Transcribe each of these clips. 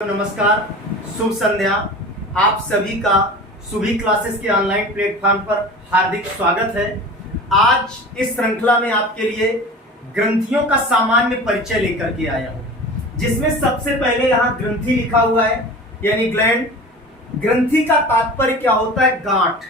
नमस्कार, शुभ संध्या। आप सभी का सुभी क्लासेस के ऑनलाइन प्लेटफॉर्म पर हार्दिक स्वागत है। आज इस श्रृंखला में आपके लिए ग्रंथियों का सामान्य परिचय लेकर के आया हूं, जिसमें सबसे पहले यहाँ ग्रंथि लिखा हुआ है यानी ग्लैंड। ग्रंथि का तात्पर्य क्या होता है? गांठ,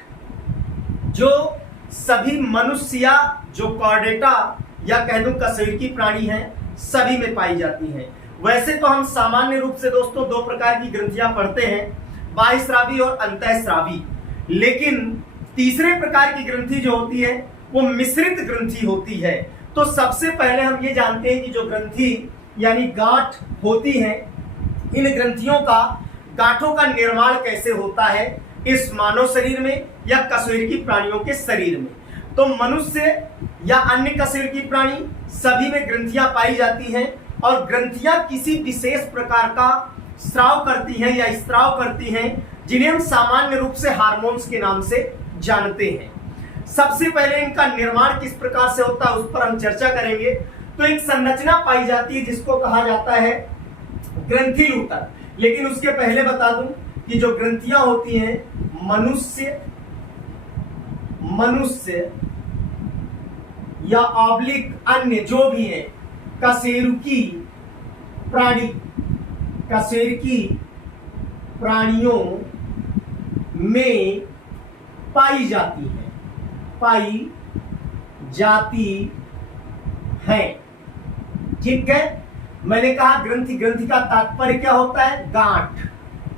जो सभी मनुष्य या जो कॉर्डेटा या कह दूं कशेरुकी प्राणी हैं सभी में पाई जाती हैं। वैसे तो हम सामान्य रूप से दोस्तों दो प्रकार की ग्रंथियां पढ़ते हैं, बाह्यस्रावी और अंतःस्रावी, लेकिन तीसरे प्रकार की ग्रंथि जो होती है वो मिश्रित ग्रंथि होती है। तो सबसे पहले हम ये जानते हैं कि जो ग्रंथि यानी गांठ होती है, इन ग्रंथियों का गांठों का निर्माण कैसे होता है इस मानव शरीर में या कशेरुकी प्राणियों के शरीर में। तो मनुष्य या अन्य कशेरुकी प्राणी सभी में ग्रंथियां पाई जाती हैं और ग्रंथियां किसी विशेष प्रकार का स्राव करती हैं या स्त्राव करती हैं, जिन्हें हम सामान्य रूप से हार्मोन्स के नाम से जानते हैं। सबसे पहले इनका निर्माण किस प्रकार से होता है उस पर हम चर्चा करेंगे। तो एक संरचना पाई जाती है जिसको कहा जाता है ग्रंथिल ऊतक। लेकिन उसके पहले बता दूं कि जो ग्रंथियां होती हैं मनुष्य या ऑब्लिक अन्य जो भी है कशेरुकी प्राणियों में पाई जाती है। ठीक है, मैंने कहा ग्रंथि का तात्पर्य क्या होता है? गांठ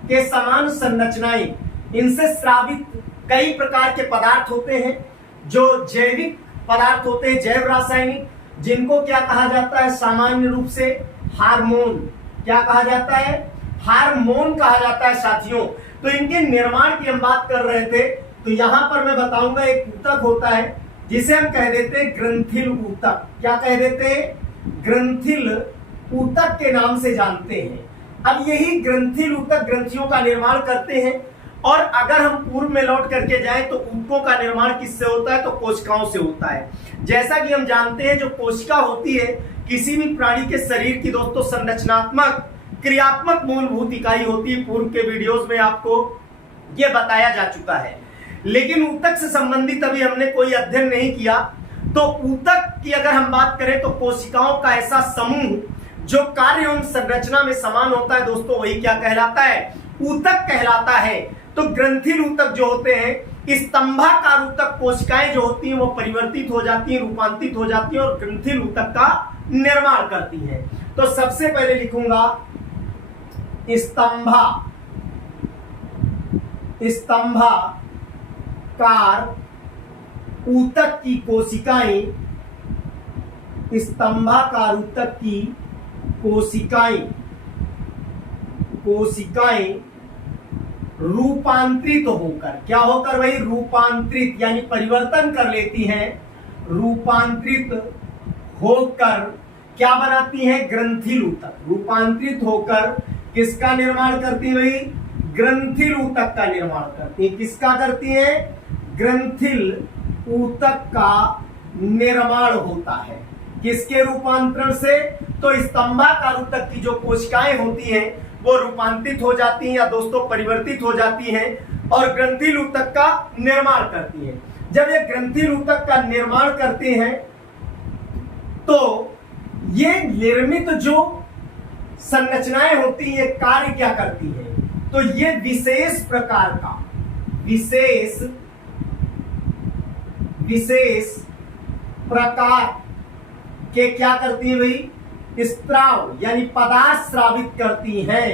के समान संरचनाएं। इनसे स्रावित कई प्रकार के पदार्थ होते हैं, जो जैविक पदार्थ होते हैं, जैव रासायनिक, जिनको क्या कहा जाता है? सामान्य रूप से हार्मोन। क्या कहा जाता है? हार्मोन कहा जाता है साथियों। तो इनके निर्माण की हम बात कर रहे थे, तो यहां पर मैं बताऊंगा एक ऊतक होता है जिसे हम कह देते हैं ग्रंथिल ऊतक। क्या कह देते हैं? ग्रंथिल ऊतक के नाम से जानते हैं। अब यही ग्रंथिल ऊतक ग्रंथियों का निर्माण करते हैं। और अगर हम पूर्व में लौट करके जाएं तो ऊतकों का निर्माण किससे होता है? तो कोशिकाओं से होता है। जैसा कि हम जानते हैं जो कोशिका होती है किसी भी प्राणी के शरीर की दोस्तों संरचनात्मक क्रियात्मक मूलभूत इकाई होती है। पूर्व के वीडियोस में आपको यह बताया जा चुका है, लेकिन ऊतक से संबंधित अभी हमने कोई अध्ययन नहीं किया। तो ऊतक की अगर हम बात करें तो कोशिकाओं का ऐसा समूह जो कार्य एवं संरचना में समान होता है दोस्तों, वही क्या कहलाता है? ऊतक कहलाता है। तो ग्रंथिल ऊतक जो होते हैं, स्तंभाकार ऊतक कोशिकाएं जो होती हैं वो परिवर्तित हो जाती हैं, रूपांतरित हो जाती हैं और ग्रंथिल ऊतक का निर्माण करती हैं। तो सबसे पहले लिखूंगा स्तंभाकार ऊतक की कोशिकाएं, स्तंभाकार ऊतक की कोशिकाएं रूपांतरित होकर, क्या होकर भाई? रूपांतरित यानी परिवर्तन कर लेती हैं। रूपांतरित होकर क्या बनाती हैं? ग्रंथिल ऊतक। रूपांतरित होकर किसका निर्माण करती है भाई? ग्रंथिल ऊतक का निर्माण करती है। किसका करती है? ग्रंथिल ऊतक का निर्माण होता है। किसके रूपांतरण से? तो स्तंभाकार ऊतक की जो कोशिकाएं होती हैं वो रूपांतरित हो जाती हैं या दोस्तों परिवर्तित हो जाती हैं और ग्रंथिल ऊतक का निर्माण करती हैं। जब ये ग्रंथिल ऊतक का निर्माण करते हैं तो ये निर्मित जो संरचनाएं होती हैं कार्य क्या करती हैं? तो ये विशेष प्रकार के क्या करती है भाई? स्त्राव यानी पदार्थ स्रावित करती हैं,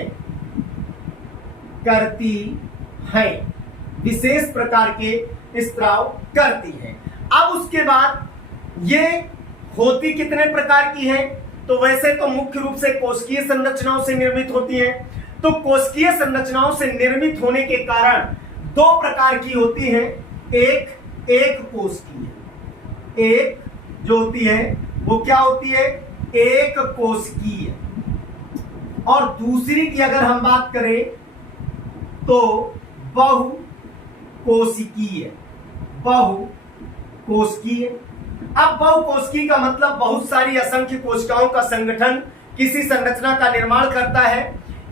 विशेष प्रकार के स्त्राव करती हैं। अब उसके बाद ये होती कितने प्रकार की हैं? तो वैसे तो मुख्य रूप से कोशिकीय संरचनाओं से निर्मित होती हैं। तो कोशिकीय संरचनाओं से निर्मित होने के कारण दो प्रकार की होती हैं। एक कोशिकीय, एक जो होती है वो क्या होती है? एक कोशिकीय। और दूसरी की अगर हम बात करें तो बहुकोशिकीय। अब बहुकोशिकी का मतलब बहुत सारी असंख्य कोशिकाओं का संगठन किसी संरचना का निर्माण करता है।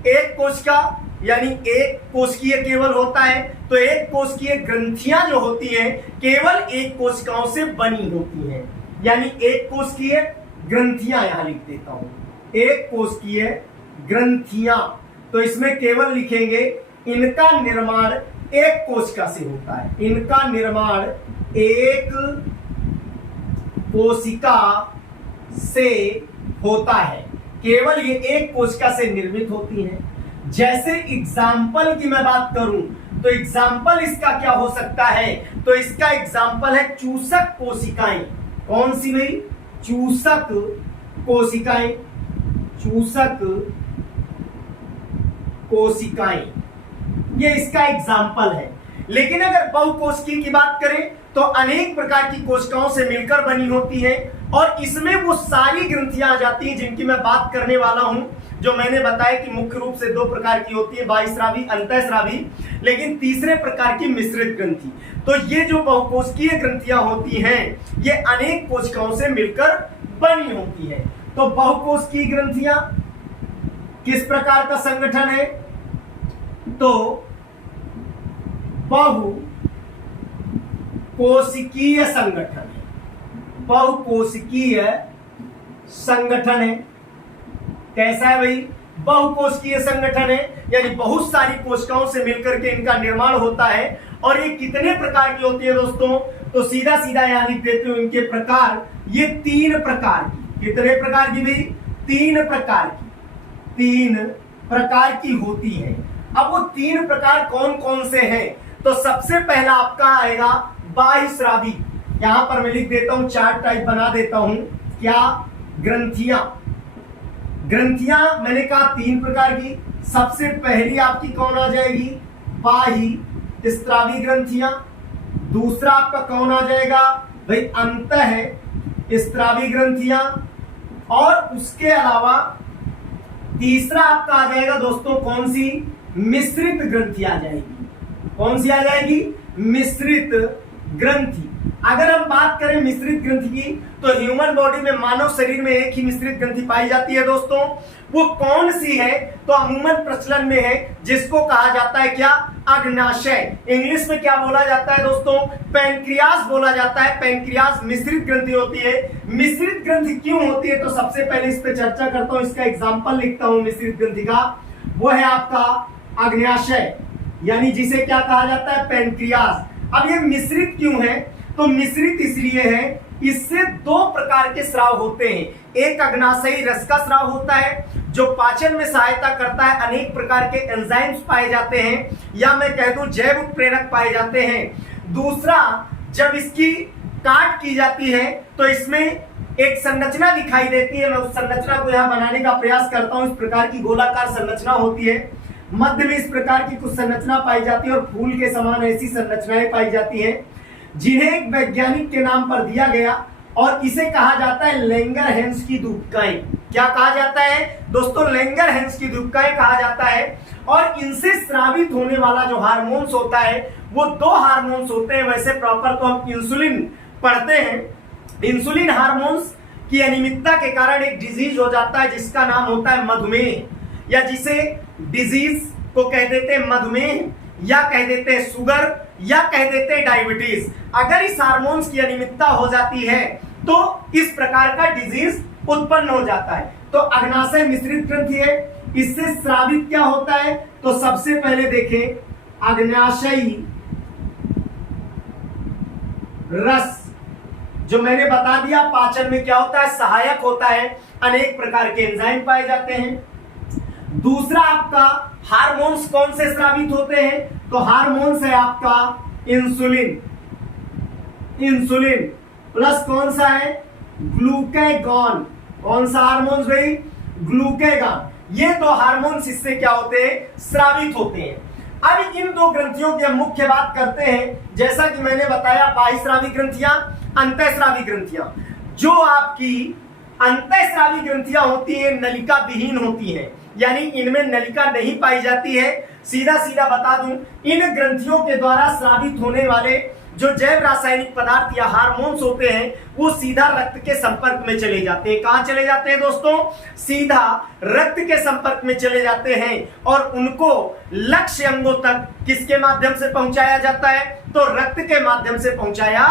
एक कोशिका यानी एक कोशिकीय केवल होता है, तो एक कोशिकीय ग्रंथियां जो होती हैं केवल एक कोशिकाओं से बनी होती हैं, यानी एक कोशिकीय ग्रंथियां यहां लिख देता हूं, एक कोशिकीय ग्रंथियां। तो इसमें केवल लिखेंगे इनका निर्माण एक कोशिका से होता है, इनका निर्माण एक कोशिका से होता है, केवल ये एक कोशिका से निर्मित होती हैं। जैसे एग्जाम्पल की मैं बात करूं तो एग्जाम्पल इसका क्या हो सकता है, तो इसका एग्जाम्पल है चूसक कोशिकाएं। कौन सी भाई? चूसक कोशिकाएं, चूसक कोशिकाएं, ये इसका एग्जाम्पल है। लेकिन अगर बहुकोशिकीय की बात करें तो अनेक प्रकार की कोशिकाओं से मिलकर बनी होती है, और इसमें वो सारी ग्रंथियां आ जाती हैं जिनकी मैं बात करने वाला हूं, जो मैंने बताया कि मुख्य रूप से दो प्रकार की होती है, बाह्यस्रावी, अंतःस्रावी, लेकिन तीसरे प्रकार की मिश्रित ग्रंथि। तो ये जो बहुकोशिकीय ग्रंथियां होती हैं ये अनेक कोशिकाओं से मिलकर बनी होती है। तो बहुकोशिकीय ग्रंथियां किस प्रकार का संगठन है? तो बहुकोशिकीय संगठन है, बहुकोशिकीय संगठन है। कैसा है भाई? बहुकोशिकीय संगठन है, यानी बहुत सारी कोशिकाओं से मिलकर के इनका निर्माण होता है। और ये कितने प्रकार की होती है दोस्तों? तो सीधा सीधा यहां लिख देते हो इनके प्रकार, ये 3 प्रकार की। कितने प्रकार की भाई? 3 प्रकार की, 3 प्रकार की होती है। अब वो 3 प्रकार कौन कौन से हैं? तो सबसे पहला आपका आएगा बाह्यस्रावी। यहां पर मैं लिख देता हूं, चार्ट टाइप बना देता हूं। क्या? ग्रंथियां। ग्रंथियां मैंने कहा 3 प्रकार की। सबसे पहली आपकी कौन आ जाएगी? बाह्यस्रावी ग्रंथियां। दूसरा आपका कौन आ जाएगा भाई? अंतःस्रावी ग्रंथियां। और उसके अलावा तीसरा आपका आ जाएगा दोस्तों कौन सी? मिश्रित ग्रंथि आ जाएगी। कौन सी आ जाएगी? मिश्रित ग्रंथि। अगर हम बात करें मिश्रित ग्रंथि की तो ह्यूमन बॉडी में, मानव शरीर में एक ही मिश्रित ग्रंथि पाई जाती है दोस्तों। वो कौन सी है? तो अमूमन प्रचलन में है, जिसको कहा जाता है क्या? अग्नाशय। इंग्लिश में क्या बोला जाता है दोस्तों? पैंक्रियास बोला जाता है। पैंक्रियास मिश्रित ग्रंथि होती है। मिश्रित ग्रंथि क्यों होती है? तो सबसे पहले इस पे चर्चा करता हूं, इसका एग्जाम्पल लिखता हूं मिश्रित ग्रंथि का। वो है आपका अग्नाशय, यानी जिसे क्या कहा जाता है? पैंक्रियास। अब ये मिश्रित क्यों है? तो मिश्रित इसलिए है, इससे 2 प्रकार के स्राव होते हैं। एक अग्नाशयी रस का स्राव होता है जो पाचन में सहायता करता है, अनेक प्रकार के एंजाइम्स पाए जाते हैं, या मैं कह दूं जैव उत्प्रेरक पाए जाते हैं। दूसरा, जब इसकी काट की जाती है तो इसमें एक संरचना दिखाई देती है। मैं उस संरचना को यहां बनाने का प्रयास करता हूं। इस प्रकार की गोलाकार संरचना होती है, मध्य में इस प्रकार की कुछ संरचना पाई जाती है और फूल के समान ऐसी संरचनाएं पाई जाती हैं, जिन्हें एक वैज्ञानिक के नाम पर दिया गया, और इसे कहा जाता है लैंगरहैंस की दूबकाएं। क्या कहा जाता है दोस्तों? लैंगरहैंस की दूबकाएं कहा जाता है। और इनसे स्रावित होने वाला जो हार्मोन्स होता है वो 2 हार्मोन्स होते हैं। वैसे प्रॉपर तो हम इंसुलिन पढ़ते हैं। इंसुलिन हार्मोन्स की अनियमितता के कारण एक डिजीज हो जाता है जिसका नाम होता है मधुमेह, या जिसे डिजीज को कह देते हैं मधुमेह, या कह देते हैं शुगर, या कह देते हैं डायबिटीज। अगर इस हार्मोन्स की अनियमितता हो जाती है तो इस प्रकार का डिजीज उत्पन्न हो जाता है। तो अग्नाशय मिश्रित ग्रंथि है, इससे स्रावित क्या होता है? तो सबसे पहले देखें, अग्नाशयी रस, जो मैंने बता दिया पाचन में क्या होता है? सहायक होता है, अनेक प्रकार के एंजाइम पाए जाते हैं। दूसरा आपका हार्मोन्स कौन से स्रावित होते हैं? तो हार्मोन्स है आपका इंसुलिन। इंसुलिन प्लस कौन सा है? ग्लूकेगॉन। कौन सा हार्मोन्स भाई? ग्लूकेगॉन। ये 2 हार्मोन्स इससे क्या होते हैं? स्रावित होते हैं। अब इन 2 ग्रंथियों की हम मुख्य बात करते हैं। जैसा कि मैंने बताया, बाह्यस्रावी ग्रंथियां, अंतःस्रावी ग्रंथियां। जो आपकी अंतःस्रावी ग्रंथियां होती हैं नलिका विहीन होती हैं, यानी इनमें नलिका नहीं पाई जाती है। सीधा सीधा बता दूं, इन ग्रंथियों के द्वारा स्रावित होने वाले जो जैव रासायनिक पदार्थ या हार्मोन्स होते हैं वो सीधा रक्त के संपर्क में चले जाते हैं। कहां चले जाते हैं दोस्तों? सीधा रक्त के संपर्क में चले जाते हैं और उनको लक्ष्य अंगों तक किसके माध्यम से पहुंचाया जाता है? तो रक्त के माध्यम से पहुंचाया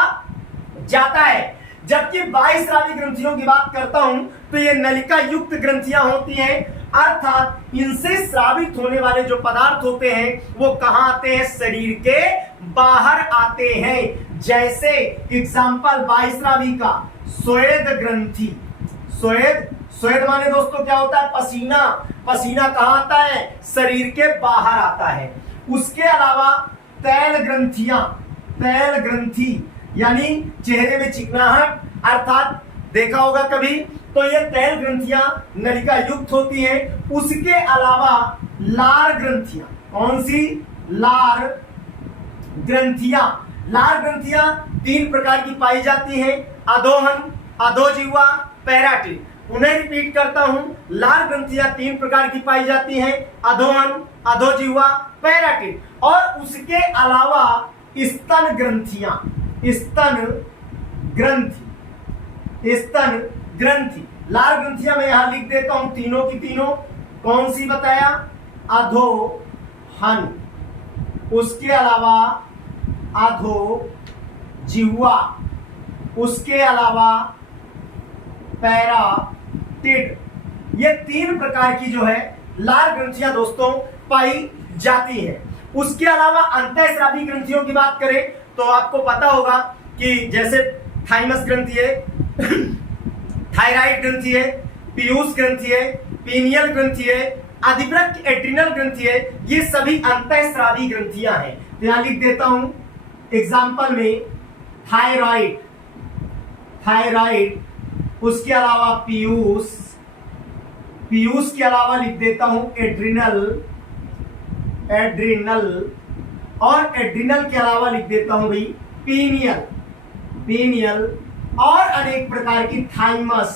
जाता है। जबकि बाह्यस्रावी ग्रंथियों की बात करता हूं तो ये नलिका युक्त ग्रंथियां होती हैं, अर्थात इनसे स्रावित होने वाले जो पदार्थ होते हैं वो कहां आते हैं? शरीर के बाहर आते हैं। जैसे एग्जाम्पल बाह्यस्रावी का स्वेद ग्रंथि। स्वेद माने दोस्तों क्या होता है? पसीना। पसीना कहां आता है? शरीर के बाहर आता है। उसके अलावा तैल ग्रंथियां, तैल ग्रंथि यानी चेहरे में चिकनाहट, अर्थात देखा होगा कभी तो ये तैल ग्रंथियां नलिका युक्त होती हैं। उसके अलावा लार ग्रंथियां, कौन सी? लार ग्रंथियां। लार ग्रंथियां 3 प्रकार की पाई जाती हैं, अधोहन, अधोजिह्वा, पैराटिड। उन्हें रिपीट करता हूं, लार ग्रंथियां 3 प्रकार की पाई जाती हैं, अधोहन, अधोजिह्वा, पैराटिड। और उसके अलावा स्तन ग्रंथियां, स्तन ग्रंथि, स्तन ग्रंथि। लार ग्रंथियां मैं यहां लिख देता हूं तीनों की तीनों। कौन सी बताया? अधोहन, उसके अलावा अधोजिह्वा, उसके अलावा पैराटिड। ये 3 प्रकार की जो है लार ग्रंथियां दोस्तों पाई जाती है। उसके अलावा अंतःस्रावी ग्रंथियों की बात करें तो आपको पता होगा कि जैसे थाइमस ग्रंथि है, थायराइड ग्रंथि है, पीयूष ग्रंथि है, पीनियल ग्रंथि है, अधिवृक्क एड्रिनल ग्रंथि है। ये सभी अंतःस्रावी ग्रंथियां हैं। तो यहां लिख देता हूं एग्जाम्पल में थायराइड, थायराइड, उसके अलावा पीयूष, पीयूष के अलावा लिख देता हूं एड्रिनल, एड्रिनल, और एड्रिनल के अलावा लिख देता हूं भाई पीनियल, पीनियल, और अनेक प्रकार की थाइमस,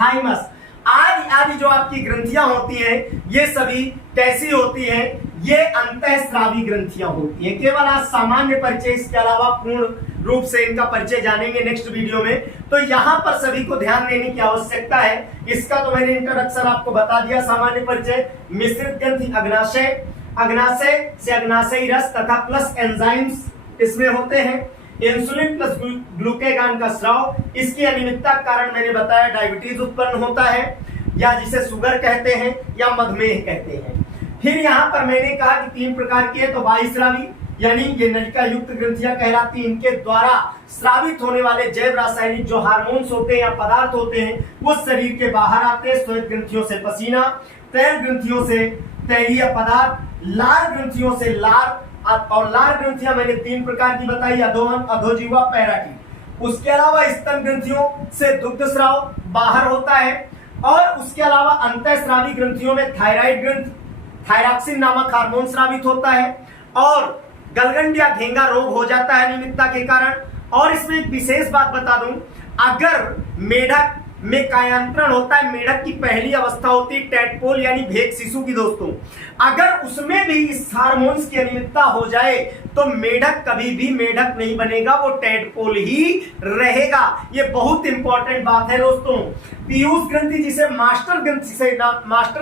थाइमस आदि आदि जो आपकी ग्रंथियां होती हैं ये सभी कैसी होती हैं? ये अंतःस्रावी ग्रंथियां होती हैं। केवल आज सामान्य परिचय, इसके अलावा पूर्ण रूप से इनका परिचय जानेंगे नेक्स्ट वीडियो में। तो यहां पर सभी को ध्यान देने की आवश्यकता है। इसका तो मैंने इंट्रोडक्शन आपको बता दिया, सामान्य परिचय। मिश्रित ग्रंथि अग्नाशय, अग्नाशय से अग्नाशयी रस तथा प्लस एंजाइम्स इसमें होते हैं। इंसुलिन प्लस ग्लूकेगान का स्राव, इसकी अनियमितता के कारण मैंने बताया डायबिटीज उत्पन्न होता है, या जिसे शुगर कहते हैं या मधुमेह कहते हैं। फिर यहाँ पर मैंने कहा कि 3 प्रकार की है, तो बाह्यस्रावी यानी ये नलिका युक्त ग्रंथियां कहलाती हैं। इनके द्वारा स्रावित होने वाले जैव रासायनिक जो हार्मोन्स होते हैं या पदार्थ होते हैं वो शरीर के बाहर आते हैं। श्वेत ग्रंथियों से पसीना, तैल ग्रंथियों से तैलीय पदार्थ, लार ग्रंथियों से लार, और लार ग्रंथियां मैंने 3 प्रकार की बताई, अधोहन, अधोजिह्वा, पैराटिड। उसके अलावा स्तन ग्रंथियों से दुग्ध स्राव बाहर होता है, और उसके अलावा अंतःस्रावी ग्रंथियों में थायराइड ग्रंथि, थायरॉक्सिन नामक हार्मोन स्रावित होता है, और गलगंड या घेंगा रोग हो जाता है अनियमितता के कारण। और इसमें एक विशेष बात बता दूं, अगर मेढक में कायांतरण होता है, मेढक की पहली अवस्था होती है टैडपोल यानी भेक शिशु की दोस्तों, अगर उसमें भी इस हार्मोन्स की अनियमितता हो जाए तो मेढक कभी भी मेढक नहीं बनेगा, वो टैडपोल ही रहेगा। ये बहुत इंपॉर्टेंट बात है दोस्तों। पीयूष ग्रंथि जिसे मास्टर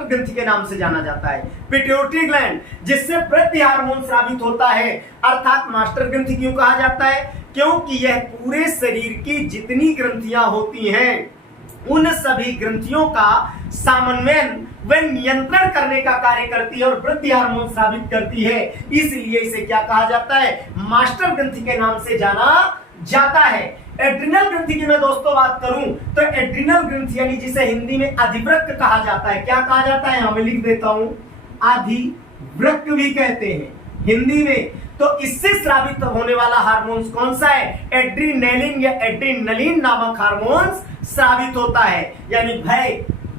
ग्रंथि के नाम से जाना जाता है, पिट्यूटरी ग्लैंड जिससे वृद्धि हार्मोन स्रावित होता है, अर्थात मास्टर ग्रंथि क्यों कहा जाता है? क्योंकि यह पूरे शरीर की जितनी ग्रंथियां होती हैं उन सभी ग्रंथियों का समन्वय व नियंत्रण करने का कार्य करती है और वृद्धि हार्मोन स्रावित करती है। इसलिए इसे क्या कहा जाता है? मास्टर ग्रंथि के नाम से जाना जाता है। एड्रिनल ग्रंथि की मैं दोस्तों बात करूं तो एड्रिनल ग्रंथि यानी जिसे हिंदी में अधिवृक्क कहा जाता है, क्या कहा जाता है? मैं लिख देता हूं, अधिवृक्क भी कहते हैं हिंदी में। तो इससे स्रावित होने वाला हार्मोन्स कौन सा है? एड्रीनेलिन या एड्रीनलिन नामक हार्मोन्स स्रावित होता है। यानी भय,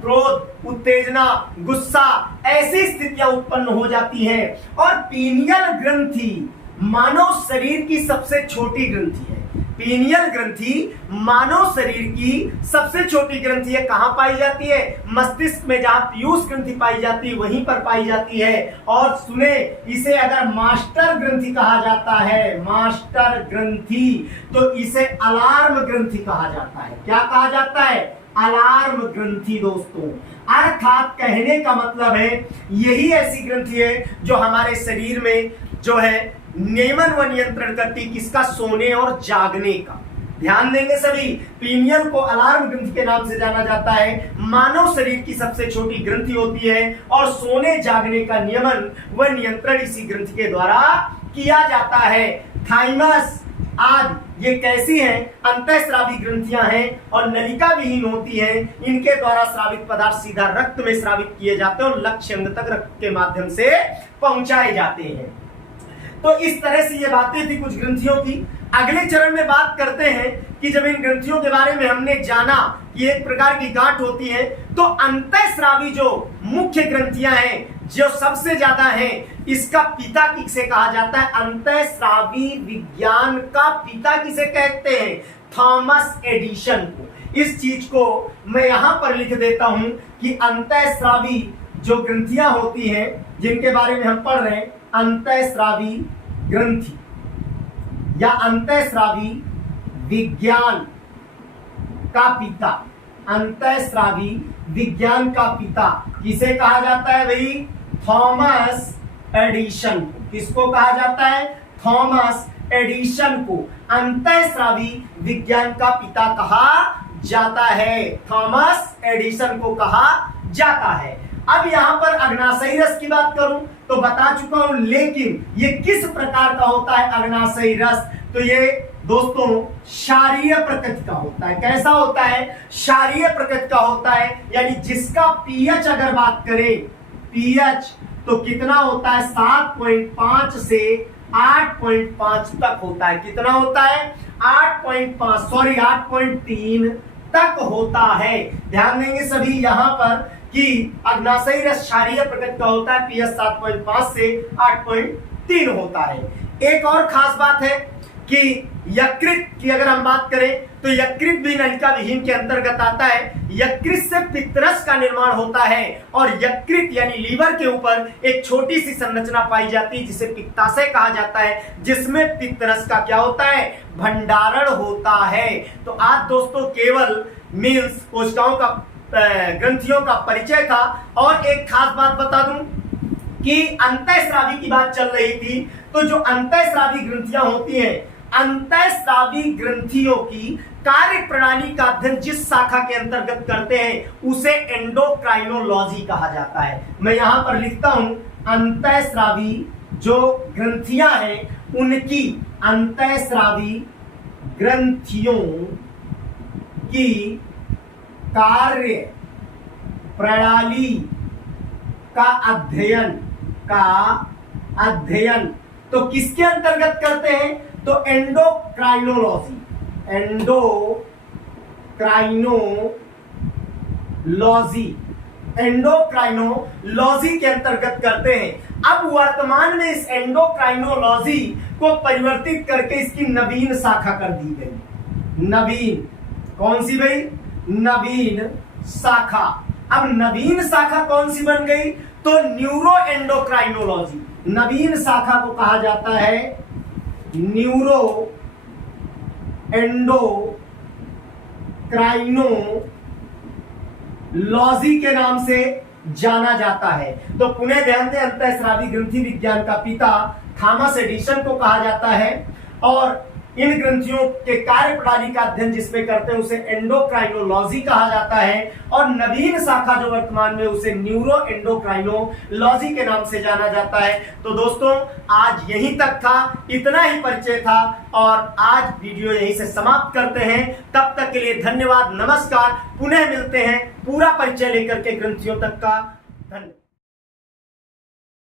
क्रोध, उत्तेजना, गुस्सा, ऐसी स्थितियां उत्पन्न हो जाती हैं। और पीनियल ग्रंथि मानव शरीर की सबसे छोटी ग्रंथि है। पीनियल ग्रंथि मानव शरीर की सबसे छोटी ग्रंथि है। कहां पाई जाती है? मस्तिष्क में, जहां पीयूष ग्रंथि पाई जाती है वहीं पर पाई जाती है। और सुने, इसे अगर मास्टर ग्रंथि कहा जाता है, मास्टर ग्रंथि, तो इसे अलार्म ग्रंथि कहा जाता है। क्या कहा जाता है? अलार्म ग्रंथि दोस्तों। अर्थात कहने का मतलब है यही ऐसी ग्रंथि है जो हमारे शरीर में जो है नियमन व नियंत्रण करती, किसका? सोने और जागने का। ध्यान देंगे सभी, पीनियल को अलार्म ग्रंथि के नाम से जाना जाता है। मानव शरीर की सबसे छोटी ग्रंथि होती है और सोने जागने का नियमन व नियंत्रण इसी ग्रंथि के द्वारा किया जाता है। थाइमस आदि ये कैसी हैं? अंतःस्रावी ग्रंथियां हैं और नलिका विहीन होती हैं। इनके द्वारा स्रावित पदार्थ सीधा रक्त में स्रावित किए जाते हैं और लक्ष्य अंग तक रक्त के माध्यम से पहुंचाए जाते हैं। तो इस तरह से ये बातें थी कुछ ग्रंथियों की। अगले चरण में बात करते हैं कि जब इन ग्रंथियों के बारे में हमने जाना कि एक प्रकार की गांठ होती है, तो अंतःस्रावी जो मुख्य ग्रंथियां हैं, जो सबसे ज्यादा हैं, इसका पिता किसे कहा जाता है? अंतःस्रावी विज्ञान का पिता किसे कहते हैं? थॉमस एडिसन को। इस चीज को मैं यहां पर लिख देता हूं कि अंतःस्रावी जो ग्रंथियां होती हैं जिनके बारे में हम पढ़ रहे हैं, अंतःस्रावी ग्रंथि या अंतःस्रावी विज्ञान का पिता, अंतःस्रावी विज्ञान का पिता किसे कहा जाता है भाई? थॉमस एडिसन को। किसको कहा जाता है? थॉमस एडिसन को अंतःस्रावी विज्ञान का पिता कहा जाता है। थॉमस एडिसन को कहा जाता है। अब यहां पर अग्नाशयी रस की बात करूं तो बता चुका हूं, लेकिन ये किस प्रकार का होता है अग्नाशयी रस? तो ये दोस्तों क्षारीय प्रकृति का होता है। कैसा होता है? क्षारीय प्रकृति का होता है, यानी जिसका पीएच अगर बात करें, पीएच तो कितना होता है? 7.5 से 8.5 तक होता है। कितना होता है? 8.3 तक होता है। ध्यान देंगे सभी यहां पर कि अग्नाशयी रस क्षारीय प्रकृति का होता है, पीएच 7.5 से 8.3 होता है। एक और खास बात है कि यकृत की अगर हम बात करें तो यकृत भी नलिका विहीन के अंतर्गत आता है। यकृत से पित्तरस का निर्माण होता है और यकृत यानी लीवर के ऊपर एक छोटी सी संरचना पाई जाती है जिसे पित्ताशय कहा जाता है, जिसमें पित्तरस का क्या होता है? भंडारण होता है। तो आज दोस्तों केवल मीन्स कोशिकाओं का, ग्रंथियों का परिचय था। और एक खास बात बता दूं कि अंतःस्रावी की बात चल रही थी, तो जो अंतःस्रावी ग्रंथियां होती हैं, अंतःस्रावी ग्रंथियों की कार्य प्रणाली का अध्ययन जिस शाखा के अंतर्गत करते हैं उसे एंडोक्राइनोलॉजी कहा जाता है। मैं यहां पर लिखता हूं, अंतःस्रावी जो ग्रंथियां हैं उनकी, अंतःस्रावी ग्रंथियों की कार्य प्रणाली का अध्ययन तो किसके अंतर्गत करते हैं? तो एंडोक्राइनोलॉजी, एंडोक्राइनोलॉजी के अंतर्गत करते हैं। अब वर्तमान में इस एंडोक्राइनोलॉजी को परिवर्तित करके इसकी नवीन शाखा कर दी गई। नवीन, कौन सी भाई? नवीन शाखा। अब नवीन शाखा कौन सी बन गई? तो न्यूरो एंडोक्राइनोलॉजी। नवीन शाखा को कहा जाता है न्यूरो एंडोक्राइनोलॉजी के नाम से जाना जाता है। तो पुनः ध्यान दें, अंतःस्रावी ग्रंथि विज्ञान का पिता थॉमस एडिसन को कहा जाता है और इन ग्रंथियों के कार्य प्रणाली का अध्ययन जिसमें करते हैं उसे एंडोक्राइनोलॉजी कहा जाता है और नवीन शाखा जो वर्तमान में उसे न्यूरो एंडोक्राइनोलॉजी के नाम से जाना जाता है। तो दोस्तों आज यहीं तक था, इतना ही परिचय था और आज वीडियो यहीं से समाप्त करते हैं। तब तक के लिए धन्यवाद, नमस्कार। पुनः मिलते हैं पूरा परिचय लेकर के ग्रंथियों तक का। धन्यवाद।